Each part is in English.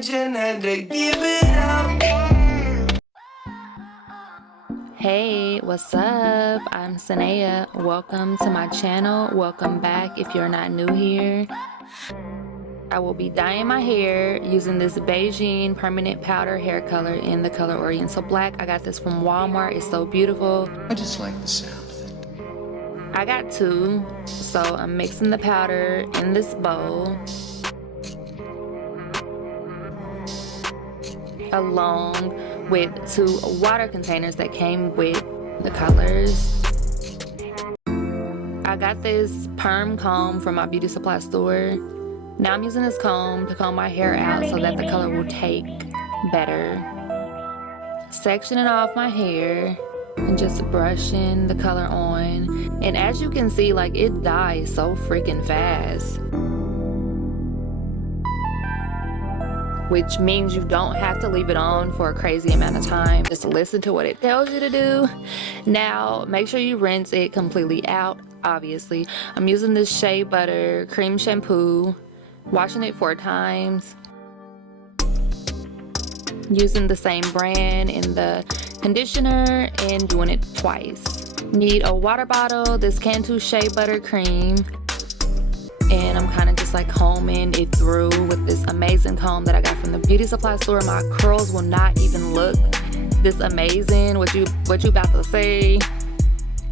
attention, had to give it up. Hey, what's up? I'm Sonayah. Welcome to my channel. Welcome back if you're not new here. I will be dyeing my hair using this Beijing permanent powder hair color in the color Oriental Black. I got this from Walmart. It's so beautiful. I just like the sound of it. I got two, so I'm mixing the powder in this bowl along with two water containers that came with the colors. I got this perm comb from my beauty supply store. Now I'm using this comb to comb my hair out so that the color will take better. Sectioning off my hair and just brushing the color on. And as you can see, like, it dyes so freaking fast. Which means you don't have to leave it on for a crazy amount of time. Just listen to what it tells you to do. Now, make sure you rinse it completely out, obviously. I'm using this Shea Butter Cream Shampoo, washing it 4 times. Using the same brand in the conditioner and doing it twice. Need a water bottle, this Cantu Shea Butter Cream. And I'm kind of just like combing it through with this amazing comb that I got from the beauty supply store. My curls will not even look this amazing. What you about to say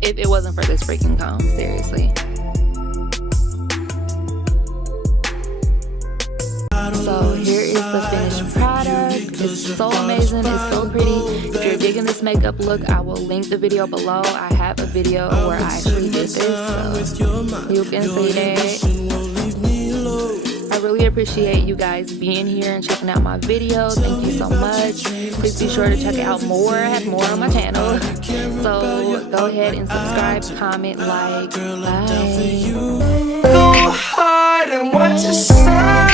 if it wasn't for this freaking comb, seriously. So here is the finished product. It's so amazing, it's so pretty. If you're digging this makeup look, I will link the video below. I have a video where I actually did this, so you can see that. I really appreciate you guys being here and checking out my video. Thank you so much. Please be sure to check out more. I have more on my channel. So go ahead and subscribe, comment, like. Bye. Go hard and watch your side.